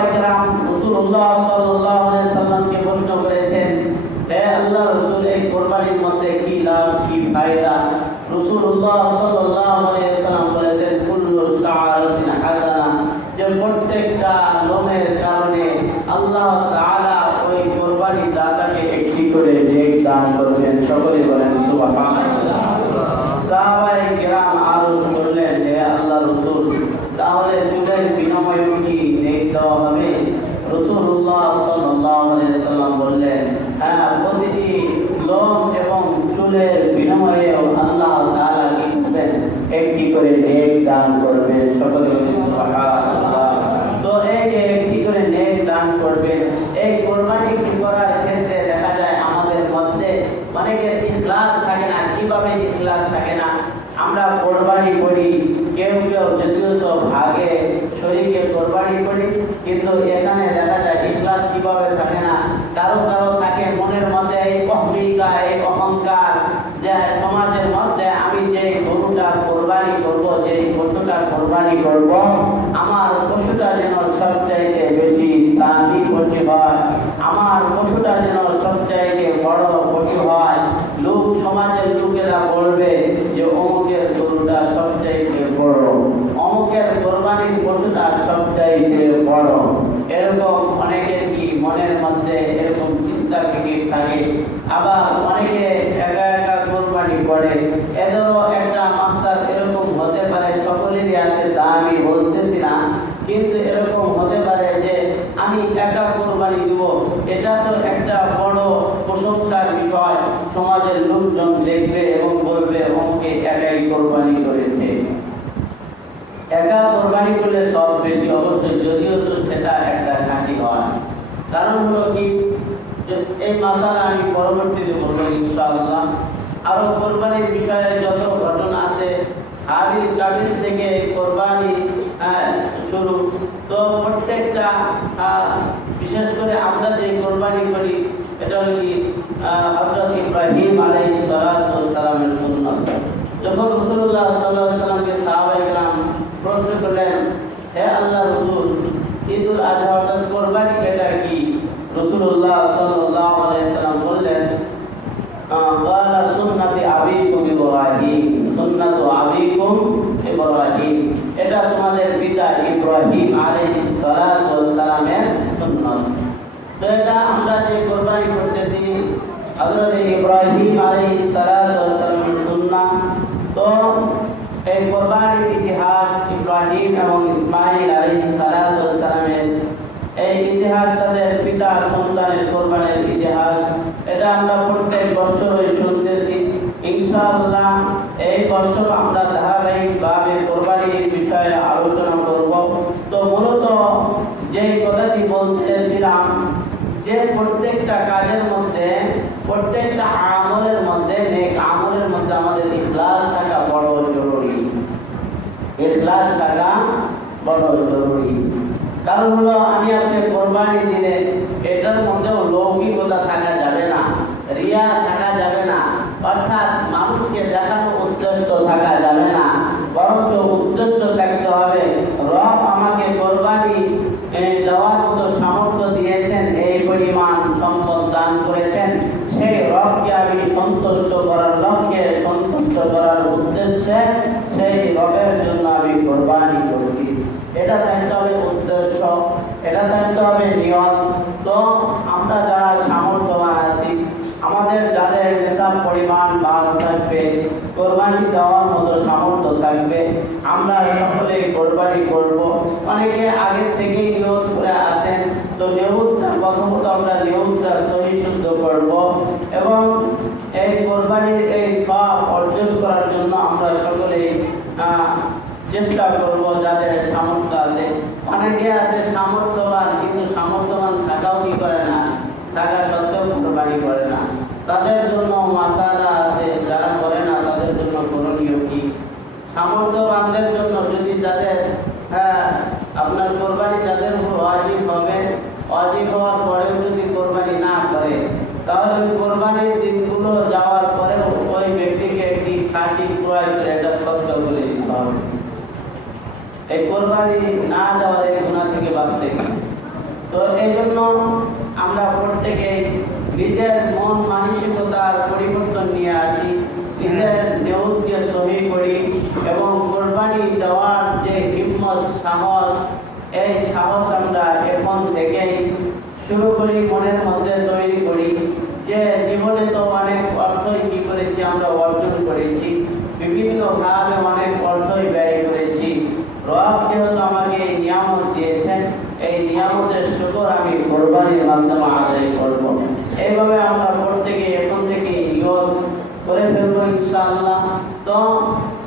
সাহাবায়ে কেরাম রাসূলুল্লাহ সাল্লাল্লাহু আলাইহি সাল্লামকে প্রশ্ন করেছেন, হে আল্লাহর রাসূল, এই কুরবানির মধ্যে কি লাভ কি ফায়দা? রাসূলুল্লাহ সাল্লাল্লাহু আলাইহি সাল্লাম বলেছেন, কুল্লু শাআরাতিন হাসানা, যে প্রত্যেকটা লোমের কারণে আল্লাহ তাআলা ওই কুরবানি দাতাকে একটি করে নেক দান করবেন। সকলে বলেন সুবহানাল্লাহ। সাহাবায়ে কেরাম আরজ করলেন, হে আল্লাহর রাসূল, তাহলে চুলের বিনিময়ে কি নেক দেওয়া হবে? রাসূলুল্লাহ সাল্লাল্লাহু আলাইহি সাল্লাম বললেন, হ্যাঁ, প্রতিটি লোম এবং চুলের বিনিময়ে আল্লাহ তাআলা কি করবেন? একটি করে নেক দান করবেন। সকলে বলেন সুবহানাল্লাহ। তো এই যে একটি করে নেক দান করবেন, এই কুরবানি করার ক্ষেত্রে দেখা যায় আমাদের মধ্যে অনেকের ইখলাস থাকে না। কিভাবে ইখলাস থাকে না? আমরা কুরবানি করি, কেউ কেউ যদিও তো ভাগে শরীকে কুরবানি করি, কিন্তু এখানে দেখা যায় ইখলাস কিভাবে থাকে না। কারো কারো থাকে মনের মধ্যে এই অহমিকা, এই অহংকার, যে সমাজের মধ্যে আমি যে গরুটা কুরবানি করব, যে পশুটা কুরবানি করব, আমার পশুটা যেন সবচাইতে বেশি দামি পশু হয়, আমার পশুটা যেন সবচাইতে বড় পশু হয়। লোক, সমাজের লোকেরা বলবে যে অমুকের গরুটা সবচাইতে বড়, অমুকের কুরবানির পশুটা সবচাইতে বড়। এরকম অনেকের কি মনের মধ্যে এরকম চিন্তা ফিকির থাকে। আবার অনেকে একা একা কুরবানি করে। এদেরও একটা মাস্টার এরকম হতে পারে, সকলেরই আছে, তা আমি বলতেছি না, কিন্তু এরকম হতে পারে যে আমি একা কুরবানি দিব, এটা তো একটা বড় প্রশংসার বিষয়। সমাজের লোকজন দেখবে এবং বলবে অমুকে একাই কুরবানি করেছে। একা কুরবানি করলে সব বেশি অবশ্যই, যদিও তো সেটা একটা খাসি হয়। কারণ হলো কি, এই মাসালা আমি পরবর্তীতে বলবো ইনশাআল্লাহ। আরো কুরবানির বিষয়ে যত ঘটনা আছে, হাদিস কাবিল থেকে কুরবানি শুরু। তো প্রত্যেকটা বিশেষ করে আমরা যে কুরবানি করি, এটা হলো কি হযরত ইব্রাহিম আলাইহিস সালাতু ওয়াস সালামের সুন্নাত। যখন রাসূলুল্লাহ সাল্লাল্লাহু আলাইহি সাল্লামকে সাহাবায়ে কেরাম প্রশ্ন করলেন, হে আল্লাহর রাসূল, ঈদুল আযহা অর্থাৎ কুরবানি এটা কি? রাসূলুল্লাহ সাল্লাল্লাহু আলাইহি সাল্লাম বললেন, ক্বালা সুন্নাতি আবিকুম ইব্রাহিম, সুন্নাতু আবিকুম ইব্রাহিম, এটা তোমাদের পিতা ইব্রাহিম আলাইহিস সালাতু ওয়াস সালামের সুন্নাত। তো এটা আমরা যে কুরবানি করতেছি হযরত ইব্রাহিম আলাইহিস সালাতু ওয়াস সালামের সুন্নাত। তো এই কুরবানির ইতিহাস ইব্রাহিম এবং ইসমাঈল আলাইহিস সালাতু ওয়াস সালামের এই ইতিহাস, তাদের পিতা সন্তানের কুরবানির ইতিহাস, এটা আমরা প্রত্যেক বছরই শুনতেছি। ইনশাআল্লাহ এই বছর আমরা ধারাবাহিকভাবে কুরবানির বিষয়ে আলোচনা করব। তো মূলত যে কথাটি বলতেছিলাম, যে প্রত্যেকটা কাজের মধ্যে, প্রত্যেকটা আমলের মধ্যে, নেক আমলের মধ্যে আমাদের ইখলাস থাকা বড় জরুরি। ইখলাস থাকা বড় জরুরি। কারণ হলো আমি আপনি কুরবানি দিলে এটার মধ্যেও লৌকিকতা থাকা যাবে না, রিয়া থাকা যাবে না, অর্থাৎ মানুষকে দেখানোর উদ্দেশ্য থাকা যাবে না, বরঞ্চ উদ্দেশ্য থাকতে হবে রব আমাকে কুরবানি দেওয়ার মতো সামর্থ্য দিয়েছেন, এই পরিমাণ সম্পদ দান করেছেন, সেই রবকে আমি সন্তুষ্ট করার লক্ষ্যে, সন্তুষ্ট করার উদ্দেশ্যে সেই রবের জন্য আমি কুরবানি করছি। এটা থাকতে হবে উদ্দেশ্য, এটা থাকতে হবে নিয়ত। তো আমরা যারা সামর্থ্যবান আছি, আমাদের যাদের নেশাব পরিমাণ ভালো থাকবে, কোরবানি দেওয়ার মতো সামর্থ্য থাকবে, আমরা সকলে কোরবানি করব। অনেকে আগের থেকেই নিয়ত করে আসেন। তো নিয়তটা প্রথমত আমরা নিয়তটা সহি শুদ্ধ করব এবং এই কোরবানির এই সব অর্জন করার জন্য আমরা সকলেই চেষ্টা করব। যাদের সামর্থ্য আছে, অনেকে আছে সামর্থ্যবান, কিন্তু সামর্থ্যবান থাকাও কি করে না, থাকা সত্ত্বেও কোরবানি করে না। তাদের জন্য মাসালা আছে, যারা করে না তাদের জন্য করণীয় কি? সামর্থ্যবানদের জন্য যদি যাদের আপনার কোরবানি যাদের উপর ওয়াজিব হবে, ওয়াজিব হওয়ার পরেও যদি কোরবানি না করে, তাহলে ওই কোরবানির দিনগুলো যাওয়ার পরে ওই ব্যক্তিকে একটি খাসি ক্রয় করে এটা সত্য করে দিতে হবে। এই কোরবানি না যাওয়ার এই গুনাহ থেকে বাঁচতে তো এই জন্য আমরা প্রত্যেকে নিজের মন মানসিকতার পরিবর্তন নিয়ে আসি, নিজের নিয়তকে সহি করি এবং কোরবানি দেওয়ার যে হিম্মত সাহস, এই সাহস আমরা এখন থেকেই শুরু করি, মনের মধ্যে তৈরি করি যে জীবনে তো অনেক অর্থই কি করেছি আমরা অর্জন করেছি, বিভিন্ন কাজে অনেক অর্থই ব্যয় করেছি। রব যেহেতু আমাকে এই নিয়ামত দিয়েছেন, এই নিয়ামতের শুকর আমি কোরবানির মাধ্যমে আদায় করব। এইভাবে আমরা প্রত্যেকে এখন থেকে নিয়ত করে ফেলবো ইনশাআল্লাহ। তো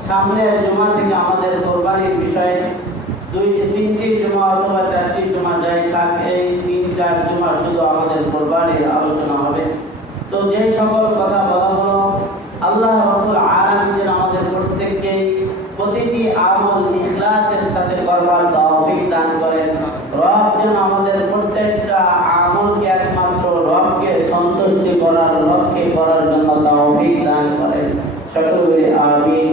সামনের জুমা থেকে আমাদের কোরবানির বিষয়ে তিনটি জুমা অথবা চারটি জুমা যাই থাক, এই 3-4 জুমা শুধু আমাদের কোরবানির আলোচনা হবে। তো যে সকল কথা বলা হলো, আল্লাহ রাব্বুল আলামিন যেন আমাদের প্রত্যেককে প্রতিটি আমল ইখলাসের সাথে করবার তৌফিক দান করেন। রব যেন আমাদের প্রত্যেকটা আমলকে একমাত্র রবকে সন্তুষ্টি করার লক্ষ্যে করার জন্য তৌফিক দান করেন। সকলে আমিন।